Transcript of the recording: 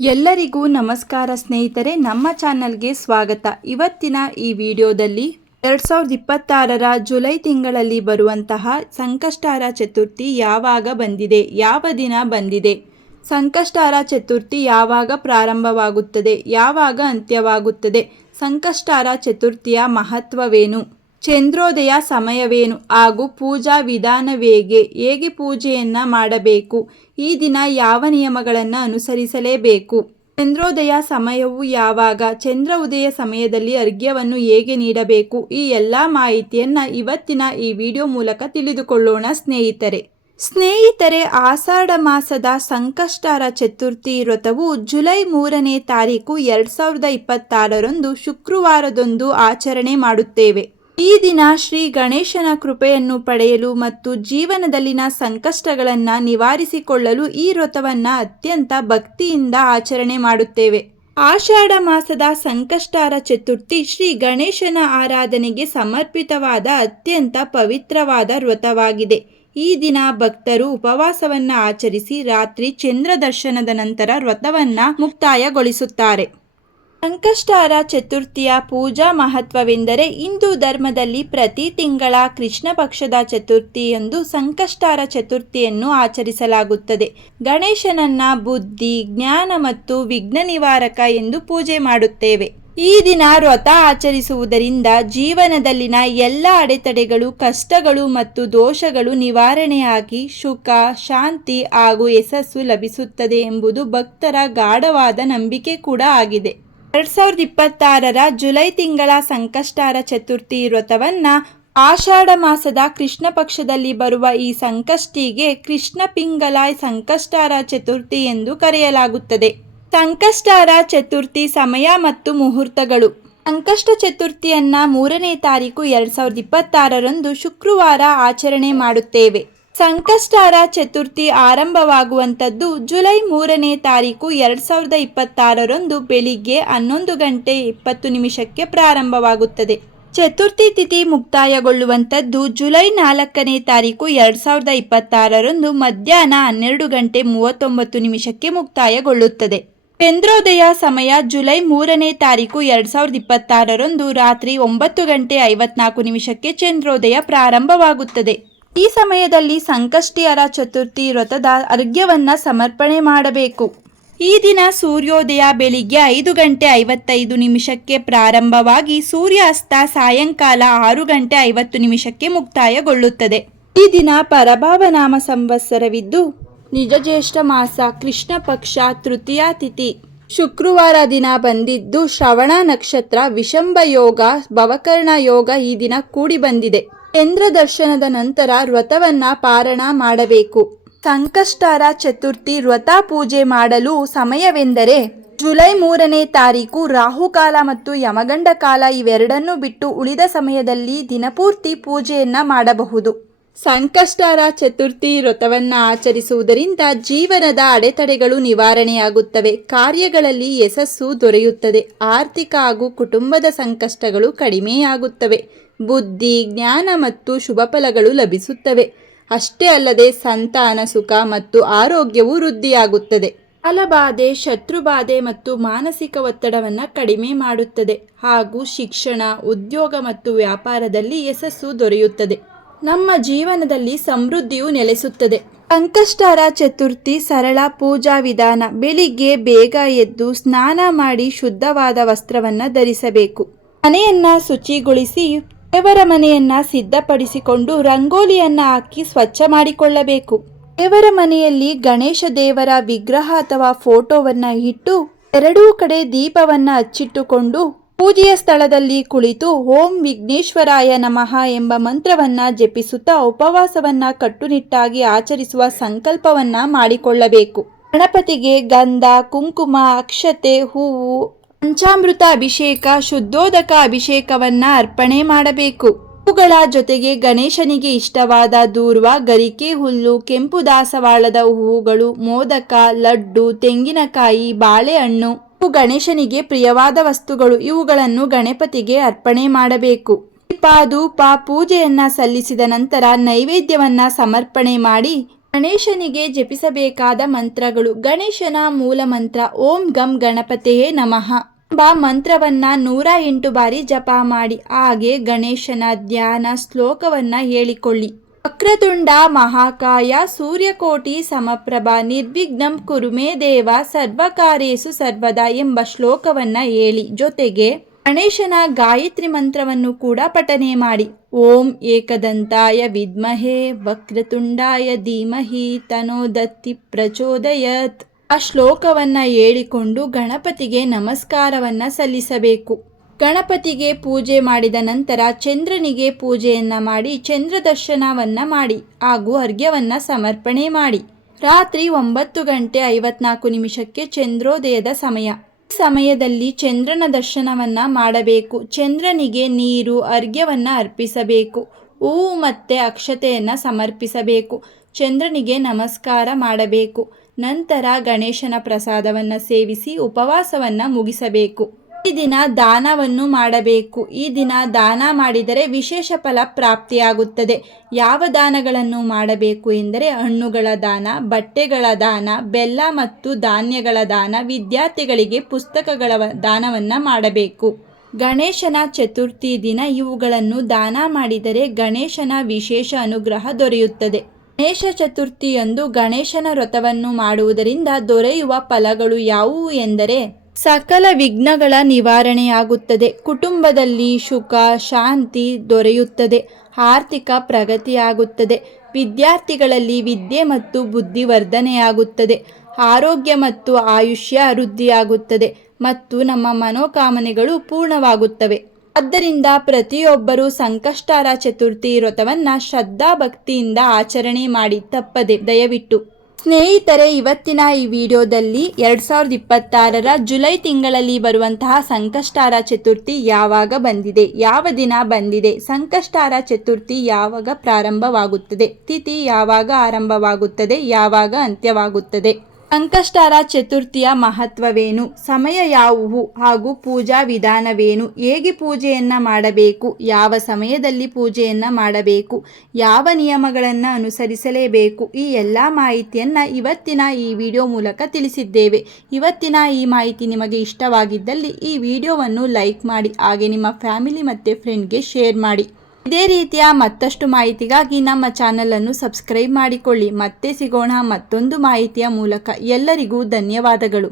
ಎಲ್ಲರಿಗೂ ನಮಸ್ಕಾರ ಸ್ನೇಹಿತರೆ, ನಮ್ಮ ಚಾನಲ್ಗೆ ಸ್ವಾಗತ. ಇವತ್ತಿನ ಈ ವಿಡಿಯೋದಲ್ಲಿ 2026ರ ಜುಲೈ ತಿಂಗಳಲ್ಲಿ ಬರುವಂತಹ ಸಂಕಷ್ಟಾರ ಚತುರ್ಥಿ ಯಾವಾಗ ಬಂದಿದೆ, ಯಾವ ದಿನ ಬಂದಿದೆ, ಸಂಕಷ್ಟಾರ ಚತುರ್ಥಿ ಯಾವಾಗ ಪ್ರಾರಂಭವಾಗುತ್ತದೆ, ಯಾವಾಗ ಅಂತ್ಯವಾಗುತ್ತದೆ, ಸಂಕಷ್ಟಾರ ಚತುರ್ಥಿಯ ಮಹತ್ವವೇನು, ಚಂದ್ರೋದಯ ಸಮಯವೇನು ಹಾಗೂ ಪೂಜಾ ವಿಧಾನವೇಗೆ ಪೂಜೆಯನ್ನು ಮಾಡಬೇಕು, ಈ ದಿನ ಯಾವ ನಿಯಮಗಳನ್ನು ಅನುಸರಿಸಲೇಬೇಕು, ಚಂದ್ರೋದಯ ಸಮಯವು ಯಾವಾಗ, ಚಂದ್ರ ಉದಯ ಸಮಯದಲ್ಲಿ ಅರ್ಘ್ಯವನ್ನು ಹೇಗೆ ನೀಡಬೇಕು, ಈ ಎಲ್ಲ ಮಾಹಿತಿಯನ್ನು ಇವತ್ತಿನ ಈ ವಿಡಿಯೋ ಮೂಲಕ ತಿಳಿದುಕೊಳ್ಳೋಣ ಸ್ನೇಹಿತರೆ. ಆಷಾಢ ಮಾಸದ ಸಂಕಷ್ಟಾರ ಚತುರ್ಥಿ ವ್ರತವು ಜುಲೈ 3ನೇ ತಾರೀಕು 2026ರಂದು ಶುಕ್ರವಾರದಂದು ಆಚರಣೆ ಮಾಡುತ್ತೇವೆ. ಈ ದಿನ ಶ್ರೀ ಗಣೇಶನ ಕೃಪೆಯನ್ನು ಪಡೆಯಲು ಮತ್ತು ಜೀವನದಲ್ಲಿನ ಸಂಕಷ್ಟಗಳನ್ನು ನಿವಾರಿಸಿಕೊಳ್ಳಲು ಈ ವ್ರತವನ್ನು ಅತ್ಯಂತ ಭಕ್ತಿಯಿಂದ ಆಚರಣೆ ಮಾಡುತ್ತೇವೆ. ಆಷಾಢ ಮಾಸದ ಸಂಕಷ್ಟಾರ ಚತುರ್ಥಿ ಶ್ರೀ ಗಣೇಶನ ಆರಾಧನೆಗೆ ಸಮರ್ಪಿತವಾದ ಅತ್ಯಂತ ಪವಿತ್ರವಾದ ವ್ರತವಾಗಿದೆ. ಈ ದಿನ ಭಕ್ತರು ಉಪವಾಸವನ್ನು ಆಚರಿಸಿ ರಾತ್ರಿ ಚಂದ್ರ ದರ್ಶನದ ನಂತರ ವ್ರತವನ್ನು ಮುಕ್ತಾಯಗೊಳಿಸುತ್ತಾರೆ. ಸಂಕಷ್ಟಾರ ಚತುರ್ಥಿಯ ಪೂಜಾ ಮಹತ್ವವೆಂದರೆ, ಹಿಂದೂ ಧರ್ಮದಲ್ಲಿ ಪ್ರತಿ ತಿಂಗಳ ಕೃಷ್ಣ ಪಕ್ಷದ ಚತುರ್ಥಿಯಂದು ಸಂಕಷ್ಟಾರ ಚತುರ್ಥಿಯನ್ನು ಆಚರಿಸಲಾಗುತ್ತದೆ. ಗಣೇಶನನ್ನ ಬುದ್ಧಿ, ಜ್ಞಾನ ಮತ್ತು ವಿಘ್ನ ನಿವಾರಕ ಎಂದು ಪೂಜೆ ಮಾಡುತ್ತೇವೆ. ಈ ದಿನ ವ್ರತ ಆಚರಿಸುವುದರಿಂದ ಜೀವನದಲ್ಲಿನ ಎಲ್ಲ ಅಡೆತಡೆಗಳು, ಕಷ್ಟಗಳು ಮತ್ತು ದೋಷಗಳು ನಿವಾರಣೆಯಾಗಿ ಸುಖ, ಶಾಂತಿ ಹಾಗೂ ಯಶಸ್ಸು ಲಭಿಸುತ್ತದೆ ಎಂಬುದು ಭಕ್ತರ ಗಾಢವಾದ ನಂಬಿಕೆ ಕೂಡ ಆಗಿದೆ. 2026ರ ಜುಲೈ ತಿಂಗಳ ಸಂಕಷ್ಟಾರ ಚತುರ್ಥಿ ವ್ರತವನ್ನು ಆಷಾಢ ಮಾಸದ ಕೃಷ್ಣ ಪಕ್ಷದಲ್ಲಿ ಬರುವ ಈ ಸಂಕಷ್ಟಿಗೆ ಕೃಷ್ಣ ಪಿಂಗಲ ಸಂಕಷ್ಟಾರ ಚತುರ್ಥಿ ಎಂದು ಕರೆಯಲಾಗುತ್ತದೆ. ಸಂಕಷ್ಟಾರ ಚತುರ್ಥಿ ಸಮಯ ಮತ್ತು ಮುಹೂರ್ತಗಳು. ಸಂಕಷ್ಟ ಚತುರ್ಥಿಯನ್ನ 3ನೇ ತಾರೀಕು 2026ರಂದು ಶುಕ್ರವಾರ ಆಚರಣೆ ಮಾಡುತ್ತೇವೆ. ಸಂಕಷ್ಟಾರ ಚತುರ್ಥಿ ಆರಂಭವಾಗುವಂಥದ್ದು ಜುಲೈ 3ನೇ ತಾರೀಕು 2026ರಂದು ಬೆಳಿಗ್ಗೆ 11:20 ಪ್ರಾರಂಭವಾಗುತ್ತದೆ. ಚತುರ್ಥಿ ತಿಥಿ ಮುಕ್ತಾಯಗೊಳ್ಳುವಂಥದ್ದು ಜುಲೈ 4ನೇ ತಾರೀಕು 2026ರಂದು ಮಧ್ಯಾಹ್ನ 12:39 ಮುಕ್ತಾಯಗೊಳ್ಳುತ್ತದೆ. ಚಂದ್ರೋದಯ ಸಮಯ ಜುಲೈ 3ನೇ ತಾರೀಕು 2026ರಂದು ರಾತ್ರಿ 9:54 ಚಂದ್ರೋದಯ ಪ್ರಾರಂಭವಾಗುತ್ತದೆ. ಈ ಸಮಯದಲ್ಲಿ ಸಂಕಷ್ಟಿಯರ ಚತುರ್ಥಿ ವ್ರತದ ಅರ್ಘ್ಯವನ್ನು ಸಮರ್ಪಣೆ ಮಾಡಬೇಕು. ಈ ದಿನ ಸೂರ್ಯೋದಯ ಬೆಳಿಗ್ಗೆ 5:55 ಪ್ರಾರಂಭವಾಗಿ ಸೂರ್ಯಾಸ್ತ ಸಾಯಂಕಾಲ 6:50 ಮುಕ್ತಾಯಗೊಳ್ಳುತ್ತದೆ. ಈ ದಿನ ಪರಭಾವನಾಮ ಸಂವತ್ಸರವಿದ್ದು ನಿಜ ಜ್ಯೇಷ್ಠ ಮಾಸ, ಕೃಷ್ಣ ಪಕ್ಷ, ತೃತೀಯ ತಿಥಿ ಶುಕ್ರವಾರ ದಿನ ಬಂದಿದ್ದು ಶ್ರವಣ ನಕ್ಷತ್ರ, ವಿಷಂಬ ಯೋಗ, ಭವಕರ್ಣ ಯೋಗ ಈ ದಿನ ಕೂಡಿ ಬಂದಿದೆ. ಚಂದ್ರ ದರ್ಶನದ ನಂತರ ವ್ರತವನ್ನ ಪಾರಣ ಮಾಡಬೇಕು. ಸಂಕಷ್ಟಾರ ಚತುರ್ಥಿ ವ್ರತ ಪೂಜೆ ಮಾಡಲು ಸಮಯವೆಂದರೆ ಜುಲೈ 3ನೇ ತಾರೀಕು ರಾಹುಕಾಲ ಮತ್ತು ಯಮಗಂಡ ಕಾಲ ಇವೆರಡನ್ನು ಬಿಟ್ಟು ಉಳಿದ ಸಮಯದಲ್ಲಿ ದಿನಪೂರ್ತಿ ಪೂಜೆಯನ್ನ ಮಾಡಬಹುದು. ಸಂಕಷ್ಟಾರ ಚತುರ್ಥಿ ವ್ರತವನ್ನ ಆಚರಿಸುವುದರಿಂದ ಜೀವನದ ಅಡೆತಡೆಗಳು ನಿವಾರಣೆಯಾಗುತ್ತವೆ, ಕಾರ್ಯಗಳಲ್ಲಿ ಯಶಸ್ಸು ದೊರೆಯುತ್ತದೆ, ಆರ್ಥಿಕ ಹಾಗೂ ಕುಟುಂಬದ ಸಂಕಷ್ಟಗಳು ಕಡಿಮೆಯಾಗುತ್ತವೆ, ಬುದ್ಧಿ, ಜ್ಞಾನ ಮತ್ತು ಶುಭ ಫಲಗಳು ಲಭಿಸುತ್ತವೆ. ಅಷ್ಟೇ ಅಲ್ಲದೆ ಸಂತಾನ ಸುಖ ಮತ್ತು ಆರೋಗ್ಯವು ವೃದ್ಧಿಯಾಗುತ್ತದೆ. ಕಾಲಬಾಧೆ, ಶತ್ರುಬಾಧೆ ಮತ್ತು ಮಾನಸಿಕ ಒತ್ತಡವನ್ನು ಕಡಿಮೆ ಮಾಡುತ್ತದೆ ಹಾಗೂ ಶಿಕ್ಷಣ, ಉದ್ಯೋಗ ಮತ್ತು ವ್ಯಾಪಾರದಲ್ಲಿ ಯಶಸ್ಸು ದೊರೆಯುತ್ತದೆ. ನಮ್ಮ ಜೀವನದಲ್ಲಿ ಸಮೃದ್ಧಿಯು ನೆಲೆಸುತ್ತದೆ. ಸಂಕಷ್ಟಾರ ಚತುರ್ಥಿ ಸರಳ ಪೂಜಾ ವಿಧಾನ. ಬೆಳಿಗ್ಗೆ ಬೇಗ ಎದ್ದು ಸ್ನಾನ ಮಾಡಿ ಶುದ್ಧವಾದ ವಸ್ತ್ರವನ್ನು ಧರಿಸಬೇಕು. ಮನೆಯನ್ನ ಶುಚಿಗೊಳಿಸಿ ದೇವರ ಮನೆಯನ್ನ ಸಿದ್ಧಪಡಿಸಿಕೊಂಡು ರಂಗೋಲಿಯನ್ನ ಹಾಕಿ ಸ್ವಚ್ಛ ಮಾಡಿಕೊಳ್ಳಬೇಕು. ದೇವರ ಮನೆಯಲ್ಲಿ ಗಣೇಶ ದೇವರ ವಿಗ್ರಹ ಅಥವಾ ಫೋಟೋವನ್ನ ಇಟ್ಟು ಎರಡೂ ಕಡೆ ದೀಪವನ್ನ ಹಚ್ಚಿಟ್ಟುಕೊಂಡು ಪೂಜೆಯ ಸ್ಥಳದಲ್ಲಿ ಕುಳಿತು ಓಂ ವಿಘ್ನೇಶ್ವರಾಯ ನಮಃ ಎಂಬ ಮಂತ್ರವನ್ನ ಜಪಿಸುತ್ತಾ ಉಪವಾಸವನ್ನ ಕಟ್ಟುನಿಟ್ಟಾಗಿ ಆಚರಿಸುವ ಸಂಕಲ್ಪವನ್ನ ಮಾಡಿಕೊಳ್ಳಬೇಕು. ಗಣಪತಿಗೆ ಗಂಧ, ಕುಂಕುಮ, ಅಕ್ಷತೆ, ಹೂವು, ಪಂಚಾಮೃತ ಅಭಿಷೇಕ, ಶುದ್ಧೋದಕ ಅಭಿಷೇಕವನ್ನ ಅರ್ಪಣೆ ಮಾಡಬೇಕು. ಹೂಗಳ ಜೊತೆಗೆ ಗಣೇಶನಿಗೆ ಇಷ್ಟವಾದ ದೂರ್ವ, ಗರಿಕೆ ಹುಲ್ಲು, ಕೆಂಪು ದಾಸವಾಳದ ಹೂಗಳು, ಮೋದಕ, ಲಡ್ಡು, ತೆಂಗಿನಕಾಯಿ, ಬಾಳೆಹಣ್ಣು ಗಣೇಶನಿಗೆ ಪ್ರಿಯವಾದ ವಸ್ತುಗಳು. ಇವುಗಳನ್ನು ಗಣಪತಿಗೆ ಅರ್ಪಣೆ ಮಾಡಬೇಕು. ದೀಪ, ಧೂಪ, ಪೂಜೆಯನ್ನ ಸಲ್ಲಿಸಿದ ನಂತರ ನೈವೇದ್ಯವನ್ನ ಸಮರ್ಪಣೆ ಮಾಡಿ ಗಣೇಶನಿಗೆ ಜಪಿಸಬೇಕಾದ ಮಂತ್ರಗಳು. ಗಣೇಶನ ಮೂಲ ಮಂತ್ರ ಓಂ ಗಂ ಗಣಪತಿಯೇ ನಮಃ ಎಂಬ ಮಂತ್ರವನ್ನ 108 ಬಾರಿ ಜಪ ಮಾಡಿ. ಹಾಗೆ ಗಣೇಶನ ಧ್ಯಾನ ಶ್ಲೋಕವನ್ನ ಹೇಳಿಕೊಳ್ಳಿ. ವಕ್ರತುಂಡ ಮಹಾಕಾಯ ಸೂರ್ಯಕೋಟಿ ಸಮಪ್ರಭಾ ನಿರ್ವಿಘ್ನಂ ಕುರು ಮೇ ದೇವ ಸರ್ವಕಾರ್ಯೇಷು ಸರ್ವದಾ ಎಂಬ ಶ್ಲೋಕವನ್ನ ಹೇಳಿ. ಜೊತೆಗೆ ಗಣೇಶನ ಗಾಯತ್ರಿ ಮಂತ್ರವನ್ನು ಕೂಡ ಪಠನೆ ಮಾಡಿ. ಓಂ ಏಕದಂತಾಯ ವಿದ್ಮಹೇ ವಕ್ರತುಂಡಾಯ ಧೀಮಹಿ ತನೋದತ್ತಿ ಪ್ರಚೋದಯತ್ ಆ ಶ್ಲೋಕವನ್ನ ಹೇಳಿಕೊಂಡು ಗಣಪತಿಗೆ ನಮಸ್ಕಾರವನ್ನ ಸಲ್ಲಿಸಬೇಕು. ಗಣಪತಿಗೆ ಪೂಜೆ ಮಾಡಿದ ನಂತರ ಚಂದ್ರನಿಗೆ ಪೂಜೆಯನ್ನ ಮಾಡಿ ಚಂದ್ರ ದರ್ಶನವನ್ನ ಮಾಡಿ ಹಾಗೂ ಅರ್ಘ್ಯವನ್ನ ಸಮರ್ಪಣೆ ಮಾಡಿ. ರಾತ್ರಿ 9:54 ಚಂದ್ರೋದಯದ ಸಮಯ. ಈ ಸಮಯದಲ್ಲಿ ಚಂದ್ರನ ದರ್ಶನವನ್ನ ಮಾಡಬೇಕು. ಚಂದ್ರನಿಗೆ ನೀರು ಅರ್ಘ್ಯವನ್ನ ಅರ್ಪಿಸಬೇಕು. ಹೂವು ಮತ್ತೆ ಅಕ್ಷತೆಯನ್ನ ಸಮರ್ಪಿಸಬೇಕು. ಚಂದ್ರನಿಗೆ ನಮಸ್ಕಾರ ಮಾಡಬೇಕು. ನಂತರ ಗಣೇಶನ ಪ್ರಸಾದವನ್ನ ಸೇವಿಸಿ ಉಪವಾಸವನ್ನ ಮುಗಿಸಬೇಕು. ಈ ದಿನ ದಾನವನ್ನು ಮಾಡಬೇಕು. ಈ ದಿನ ದಾನ ಮಾಡಿದರೆ ವಿಶೇಷ ಫಲ ಪ್ರಾಪ್ತಿಯಾಗುತ್ತದೆ. ಯಾವ ದಾನಗಳನ್ನು ಮಾಡಬೇಕು ಎಂದರೆ ಹಣ್ಣುಗಳ ದಾನ, ಬಟ್ಟೆಗಳ ದಾನ, ಬೆಲ್ಲ ಮತ್ತು ಧಾನ್ಯಗಳ ದಾನ, ವಿದ್ಯಾರ್ಥಿಗಳಿಗೆ ಪುಸ್ತಕಗಳ ದಾನವನ್ನು ಮಾಡಬೇಕು. ಗಣೇಶನ ಚತುರ್ಥಿ ದಿನ ಇವುಗಳನ್ನು ದಾನ ಮಾಡಿದರೆ ಗಣೇಶನ ವಿಶೇಷ ಅನುಗ್ರಹ ದೊರೆಯುತ್ತದೆ. ಗಣೇಶ ಚತುರ್ಥಿಯಂದು ಗಣೇಶನ ವ್ರತವನ್ನು ಮಾಡುವುದರಿಂದ ದೊರೆಯುವ ಫಲಗಳು ಯಾವುವು ಎಂದರೆ ಸಕಲ ವಿಘ್ನಗಳ ನಿವಾರಣೆಯಾಗುತ್ತದೆ, ಕುಟುಂಬದಲ್ಲಿ ಸುಖ ಶಾಂತಿ ದೊರೆಯುತ್ತದೆ, ಆರ್ಥಿಕ ಪ್ರಗತಿಯಾಗುತ್ತದೆ, ವಿದ್ಯಾರ್ಥಿಗಳಲ್ಲಿ ವಿದ್ಯೆ ಮತ್ತು ಬುದ್ಧಿವರ್ಧನೆಯಾಗುತ್ತದೆ, ಆರೋಗ್ಯ ಮತ್ತು ಆಯುಷ್ಯ ವೃದ್ಧಿಯಾಗುತ್ತದೆ ಮತ್ತು ನಮ್ಮ ಮನೋಕಾಮನೆಗಳು ಪೂರ್ಣವಾಗುತ್ತವೆ. ಆದ್ದರಿಂದ ಪ್ರತಿಯೊಬ್ಬರೂ ಸಂಕಷ್ಟಹರ ಚತುರ್ಥಿ ವ್ರತವನ್ನು ಶ್ರದ್ಧಾ ಭಕ್ತಿಯಿಂದ ಆಚರಣೆ ಮಾಡಿ ತಪ್ಪದೆ ದಯವಿಟ್ಟು. ಸ್ನೇಹಿತರೆ, ಇವತ್ತಿನ ಈ ವಿಡಿಯೋದಲ್ಲಿ 2026 ಜುಲೈ ತಿಂಗಳಲ್ಲಿ ಬರುವಂತಹ ಸಂಕಷ್ಟಹರ ಚತುರ್ಥಿ ಯಾವಾಗ ಬಂದಿದೆ, ಯಾವ ದಿನ ಬಂದಿದೆ, ಸಂಕಷ್ಟಹರ ಚತುರ್ಥಿ ಯಾವಾಗ ಪ್ರಾರಂಭವಾಗುತ್ತದೆ, ತಿಥಿ ಯಾವಾಗ ಆರಂಭವಾಗುತ್ತದೆ, ಯಾವಾಗ ಅಂತ್ಯವಾಗುತ್ತದೆ, ಸಂಕಷ್ಟಹರ ಚತುರ್ಥಿಯ ಮಹತ್ವವೇನು, ಸಮಯ ಯಾವುವು ಹಾಗೂ ಪೂಜಾ ವಿಧಾನವೇನು, ಹೇಗೆ ಪೂಜೆಯನ್ನು ಮಾಡಬೇಕು, ಯಾವ ಸಮಯದಲ್ಲಿ ಪೂಜೆಯನ್ನು ಮಾಡಬೇಕು, ಯಾವ ನಿಯಮಗಳನ್ನು ಅನುಸರಿಸಲೇಬೇಕು, ಈ ಎಲ್ಲ ಮಾಹಿತಿಯನ್ನು ಇವತ್ತಿನ ಈ ವಿಡಿಯೋ ಮೂಲಕ ತಿಳಿಸಿದ್ದೇವೆ. ಇವತ್ತಿನ ಈ ಮಾಹಿತಿ ನಿಮಗೆ ಇಷ್ಟವಾಗಿದ್ದಲ್ಲಿ ಈ ವಿಡಿಯೋವನ್ನು ಲೈಕ್ ಮಾಡಿ, ಹಾಗೆ ನಿಮ್ಮ ಫ್ಯಾಮಿಲಿ ಮತ್ತು ಫ್ರೆಂಡ್ಗೆ ಶೇರ್ ಮಾಡಿ. ಇದೇ ರೀತಿಯ ಮತ್ತಷ್ಟು ಮಾಹಿತಿಗಾಗಿ ನಮ್ಮ ಚಾನಲನ್ನು ಸಬ್ಸ್ಕ್ರೈಬ್ ಮಾಡಿಕೊಳ್ಳಿ. ಮತ್ತೆ ಸಿಗೋಣ ಮತ್ತೊಂದು ಮಾಹಿತಿಯ ಮೂಲಕ. ಎಲ್ಲರಿಗೂ ಧನ್ಯವಾದಗಳು.